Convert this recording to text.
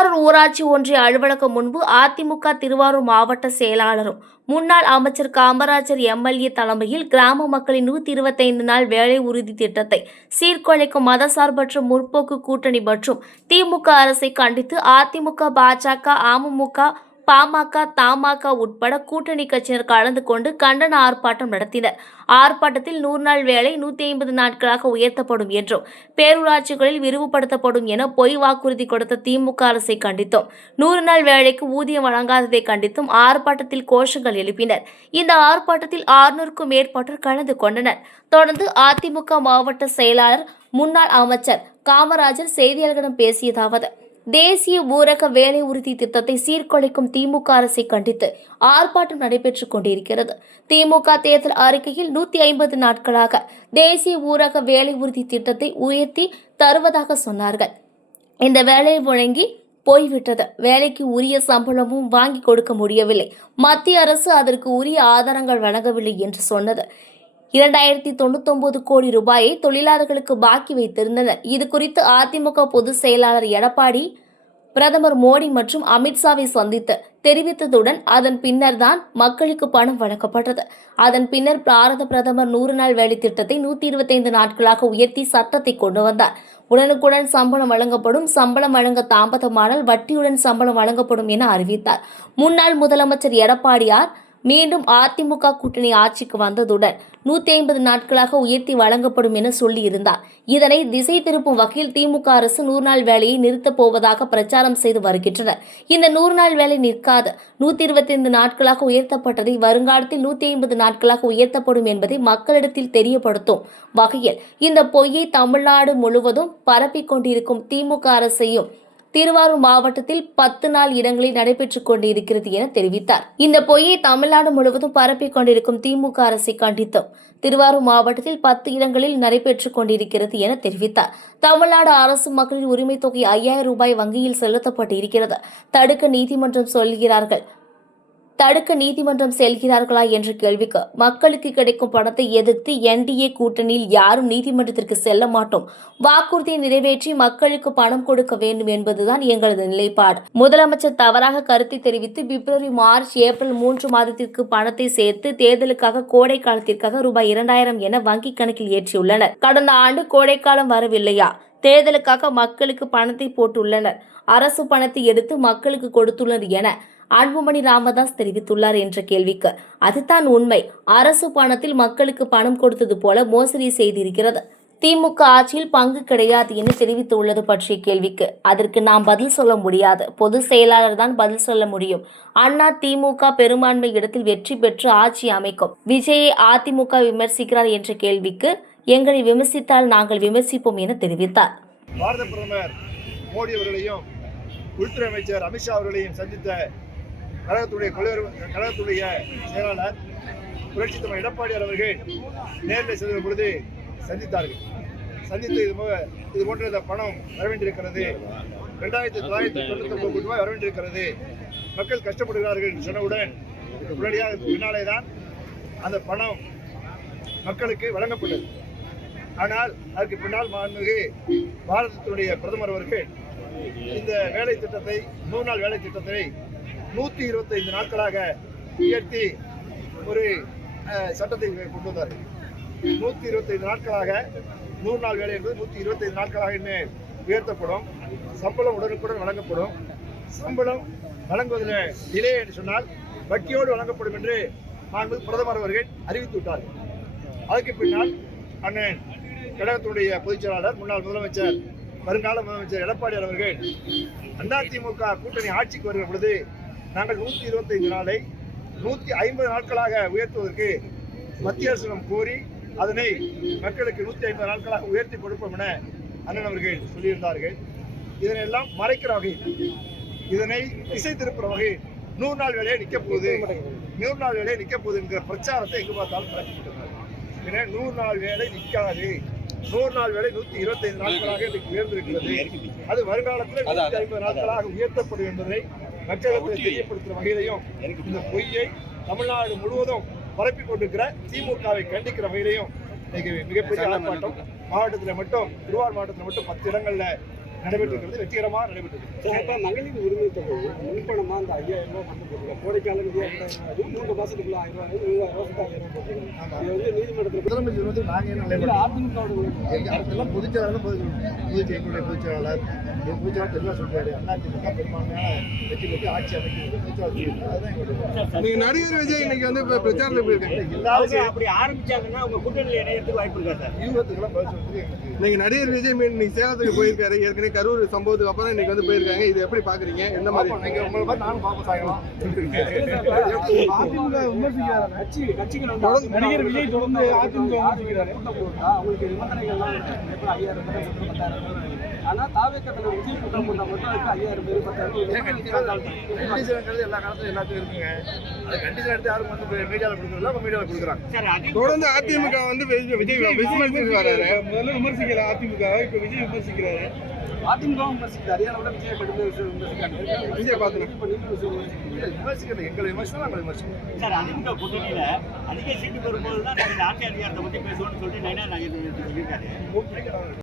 திருவாரூர் ஊராட்சி ஒன்றிய அலுவலகம் முன்பு அதிமுக திருவாரூர் மாவட்ட செயலாளரும் முன்னாள் அமைச்சர் காமராஜர் எம்எல்ஏ தலைமையில் கிராம மக்களின் 125 நாள் வேலை உறுதி திட்டத்தை சீர்குலைக்கும் மதசார்பற்ற முற்போக்கு கூட்டணி மற்றும் திமுக அரசை கண்டித்து அதிமுக, பாஜக, அமமுக, பாமக, தமாக உட்பட கூட்டணி கட்சியினர் கலந்து கொண்டு கண்டன ஆர்ப்பாட்டம் நடத்தினர். ஆர்ப்பாட்டத்தில் 100 நாள் வேலை 150 நாட்களாக உயர்த்தப்படும் என்றும் பேரூராட்சிகளில் விரிவுபடுத்தப்படும் என பொய் வாக்குறுதி கொடுத்த திமுக அரசை கண்டித்தும் 100 நாள் வேலைக்கு ஊதியம் வழங்காததை கண்டித்தும் ஆர்ப்பாட்டத்தில் கோஷங்கள் எழுப்பினர். இந்த ஆர்ப்பாட்டத்தில் 600க்கும் மேற்பட்டோர் கலந்து கொண்டனர். தொடர்ந்து அதிமுக மாவட்ட செயலாளர் முன்னாள் அமைச்சர் காமராஜர் செய்தியாளர்களிடம் பேசியதாவது: தேசிய ஊரக வேலை உறுதி திட்டத்தை சீர்குலைக்கும் திமுக அரசை கண்டித்து ஆர்ப்பாட்டம் நடைபெற்றுக் கொண்டிருக்கிறது. திமுக தேர்தல் அறிக்கையில் 150 நாட்களாக தேசிய ஊரக வேலை உறுதி திட்டத்தை உயர்த்தி தருவதாக சொன்னார்கள். இந்த வேலை வழங்கி போய்விட்டது. வேலைக்கு உரிய சம்பளமும் வாங்கி கொடுக்க முடியவில்லை. மத்திய அரசு அதற்கு உரிய ஆதாரங்கள் வழங்கவில்லை என்று சொன்னது. 2099 கோடி ரூபாயை தொழிலாளர்களுக்கு பாக்கி வைத்திருந்தனர். இது குறித்து அதிமுக பொதுச் செயலாளர் எடப்பாடி பிரதமர் மோடி மற்றும் அமித்ஷாவை சந்தித்து தெரிவித்ததுடன் அதன் பின்னர் தான் மக்களுக்கு பணம் வழங்கப்பட்டது. அதன் பின்னர் பாரத பிரதமர் 100 நாள் வேலை திட்டத்தை 125 நாட்களாக உயர்த்தி சட்டத்தை கொண்டு வந்தார். உடனுக்குடன் சம்பளம் வழங்கப்படும், சம்பளம் வழங்க தாமதமானால் வட்டியுடன் சம்பளம் வழங்கப்படும் என அறிவித்தார். முன்னாள் முதலமைச்சர் எடப்பாடியார் மீண்டும் அதிமுக கூட்டணி ஆட்சிக்கு வந்ததுடன் 150 நாட்களாக உயர்த்தி வழங்கப்படும் என சொல்லியிருந்தார். இதனை திசை திருப்பும் வகையில் திமுக அரசு 100 நாள் வேலையை நிறுத்தப் போவதாக பிரச்சாரம் செய்து வருகின்றனர். இந்த 100 நாள் வேலை நிற்காது. 125 நாட்களாக உயர்த்தப்பட்டதை வருங்காலத்தில் 150 நாட்களாக உயர்த்தப்படும் என்பதை மக்களிடத்தில் தெரியப்படுத்தும் வகையில் இந்த பொய்யை தமிழ்நாடு முழுவதும் பரப்பிக் கொண்டிருக்கும் திமுக அரசையும் திருவாரூர் மாவட்டத்தில் 10 நாள் இடங்களில் நடைபெற்றுக் கொண்டிருக்கிறது என தெரிவித்தார். இந்த பொய்யை தமிழ்நாடு முழுவதும் பரப்பிக் கொண்டிருக்கும் திமுக அரசை கண்டித்தும் திருவாரூர் மாவட்டத்தில் 10 இடங்களில் நடைபெற்றுக் கொண்டிருக்கிறது என தெரிவித்தார். தமிழ்நாடு அரசு மக்களின் உரிமை தொகை 5000 ரூபாய் வங்கியில் செலுத்தப்பட்டு இருக்கிறது. தடுக்க நீதிமன்றம் செல்கிறார்களா என்ற கேள்விக்கு மக்களுக்கு கிடைக்கும் பணத்தை எதிர்த்து என்டிஏ கூட்டணியில் யாரும் நீதிமன்றத்திற்கு செல்ல மாட்டோம். வாக்குறுதியை நிறைவேற்றி மக்களுக்கு பணம் கொடுக்க வேண்டும் என்பதுதான் எங்களது நிலைப்பாடு. முதலமைச்சர் தவறாக கருத்தை தெரிவித்து பிப்ரவரி, மார்ச், ஏப்ரல் 3 மாதத்திற்கு பணத்தை சேர்த்து தேர்தலுக்காக கோடை காலத்திற்காக ரூபாய் 2000 என வங்கி கணக்கில் ஏற்றியுள்ளனர். கடந்த ஆண்டு கோடைக்காலம் வரவில்லையா? தேர்தலுக்காக மக்களுக்கு பணத்தை போட்டுள்ளனர். அரசு பணத்தை எடுத்து மக்களுக்கு கொடுத்துள்ளனர் என அன்புமணி ராமதாஸ் தெரிவித்துள்ளார் என்ற கேள்விக்கு அதுதான் உண்மை. அரசு பணத்தில் மக்களுக்கு பணம் கொடுத்தது போல மோசடி செய்திருக்கிறது. திமுக ஆட்சியில் பங்கு கிடையாது என தெரிவித்துள்ளது பற்றிய கேள்விக்கு அதற்கு நாம் பதில் சொல்ல முடியாது. பொதுச் செயலாளர் தான் பதில் சொல்ல முடியும். அண்ணா திமுக பெரும்பான்மை இடத்தில் வெற்றி பெற்று ஆட்சி அமைக்கும். விஜயை அதிமுக விமர்சிக்கிறார் என்ற கேள்விக்கு எங்களை விமர்சித்தால் நாங்கள் விமர்சிப்போம் என தெரிவித்தார். பாரத பிரதமர் மோடி அவர்களையும் உள்துறை அமைச்சர் அமித்ஷா அவர்களையும் சந்தித்த கழகத்துடைய செயலாளர் புரட்சி தலைவர் எடப்பாடியார் அவர்கள் நேரில் செல்லும் பொழுது சந்தித்தார்கள். சந்தித்து இது போன்ற இந்த பணம் வரவேண்டியிருக்கிறது, 2999 கோடி ரூபாய் வரவேண்டியிருக்கிறது, மக்கள் கஷ்டப்படுகிறார்கள் என்று சொன்னவுடன் உடனடியாக பின்னாலே தான் அந்த பணம் மக்களுக்கு வழங்கப்பட்டது. ஆனால் அதற்கு பின்னால் மாண்புமிகு பாரதத்தினுடைய பிரதமர் அவர்கள் இந்த வேலை திட்டத்தை 100 நாள் வேலை திட்டத்தை 125 நாட்களாக உயர்த்தி ஒரு சட்டத்தை கொண்டு வந்தார்கள். 125 நாட்களாக 100 நாள் வேலை என்பது 125 நாட்களாக இன்னும் உயர்த்தப்படும். சம்பளம் உடனுக்குடன் வழங்கப்படும். சம்பளம் வழங்குவதில் டிலே என்று சொன்னால் வட்டியோடு வழங்கப்படும் என்று மாண்புமிகு பிரதமர் அவர்கள் அறிவித்து விட்டார்கள். அதற்கு பின்னால் அண்ணன் கழகத்துடைய பொதுச் செயலாளர் முன்னாள் முதலமைச்சர் வருங்கால முதலமைச்சர் எடப்பாடியார் அவர்கள் அதிமுக கூட்டணி ஆட்சிக்கு வருகிற பொழுது நாங்கள் 125 நாளை 150 நாட்களாக உயர்த்துவதற்கு மத்திய அரசிடம் கோரி அதனை மக்களுக்கு 150 நாட்களாக உயர்த்தி கொடுப்போம் என அண்ணன் அவர்கள் சொல்லியிருந்தார்கள். இதனையெல்லாம் மறைக்கிற வகையில், இதனை திசை திருப்புற வகையில் 100 நாள் வேலையை நிற்க போகுது, 100 நாள் வேலையை நிற்க போகுது என்கிற பிரச்சாரத்தை எங்கு பார்த்தாலும் நடத்திவிட்டனர். ஏன்னா 100 நாள் வேலை நிற்காது. 100 நாள் வேலை 125 நாட்களாக இன்றைக்கு உயர்ந்திருக்கிறது. அது வருங்காலத்தில் 150 நாட்களாக உயர்த்தப்படும் என்பதை மக்களுக்கு தெரியப்படுத்துகிற வகையிலையும் இந்த பொய்யை தமிழ்நாடு முழுவதும் பரப்பிக் கொண்டிருக்கிற திமுகவை கண்டிக்கிற வகையிலையும் இன்னைக்கு மிகப்பெரிய ஆர்ப்பாட்டம் மாவட்டத்தில் மட்டும், திருவாரூர் மாவட்டத்தில் மட்டும் 10 இடங்கள்ல நடைபெற்றிருக்கிறது, வெற்றிகரமாக நடைபெற்றிருக்கிறது. சார், இப்ப மகளிர் உரிமை தொகை முன்பணமா அந்த 5000 ரூபாய் மட்டும் போட்டுருக்காங்க. கோடைக்கால நிதியா இருந்தாலும் 3 மாசத்துக்குள்ள 1000 ரூபாய் 20,000 ரூபாய் போட்டுருக்காங்க. இது வந்து நீதிமன்றத்தில் முதலமைச்சர் வந்து நாங்கள் என்ன இதுல நிலைப்பாடு அதிமுக அதெல்லாம் பொதுச்செயலாளர் எங்களுடைய பொதுச்செயலாளர் என் பொதுச்செயலாளர் தெளிவாக சொல்றாரு. அதிமுக பெரும்பான்மையான வெற்றி பெற்று ஆட்சி அமைக்கிறது பொதுச்செயலாளர் அதுதான் எங்களுடைய நீங்க நடிகர் விஜய் இன்னைக்கு வந்து இப்ப பிரச்சாரத்துக்கு போயிருக்காங்க. இல்லாத அப்படி ஆரம்பிச்சாங்கன்னா உங்க கூட்டணியில் இணையத்துக்கு வாய்ப்பு இருக்கா சார்? யூகத்துக்கெல்லாம் பதில் சொல்றது எங்களுக்கு இன்னைக்கு நடிகர் விஜய் இன்னைக்கு சேலத்துக்கு போயிருக்காரு. ஏற்கனவே கரூர் சம்பவத்துக்கு அப்புறம் இன்னைக்கு வந்து போயிருக்காங்க. இது எப்படி பாக்குறீங்க? என்ன மாதிரி பார்ப்போம். நீங்க உங்களை பார்த்து நானும் பார்ப்போம் சாயங்காலம். அதிமுக விமர்சிக்கிறார். கட்சிகள் வந்து நடிகர் விஜய் தொடர்ந்து அதிமுக விமர்சிக்கிறாரு. அவங்களுக்கு நிபந்தனைகள்லாம் எப்படி 5000 பேர் 10,000 ஆனா தாவேக்கத்துல விஜய் கூட்டம் போட்டா மட்டும் அதுக்கு 5000 பேர் 10,000 கண்டிஷன்ங்கிறது எல்லா காலத்துலையும் எல்லாத்துக்கும் இருக்குங்க. அது கண்டிஷன் எடுத்து யாரும் வந்து மீடியாவில் கொடுக்குறதுல அவங்க மீடியாவில் கொடுக்குறாங்க. தொடர்ந்து அதிமுக வந்து விஜய் விமர்சித்து வர்றாரு. முதல்ல விமர்சிக்கிற அதிமுக இப்ப விஜய் விமர்சிக்கிறாரு. அதிமுக விமர்சிக்கிறாரு. அதோட விஜய் விமர்சிக்கிறாங்க. விஜய் பார்த்து விமர்சிக்கிறது எங்களை விமர்சனம் நாங்கள் விமர்சிக்கிறோம். சார், அதிமுக கூட்டணியில அதிக சீட்டு வரும்போது தான் நாங்கள் ஆட்சி அதிகாரத்தை பற்றி பேசுவோம்னு சொல்லிட்டு நயினா நாகேந்திரன் சொல்லியிருக்காரு.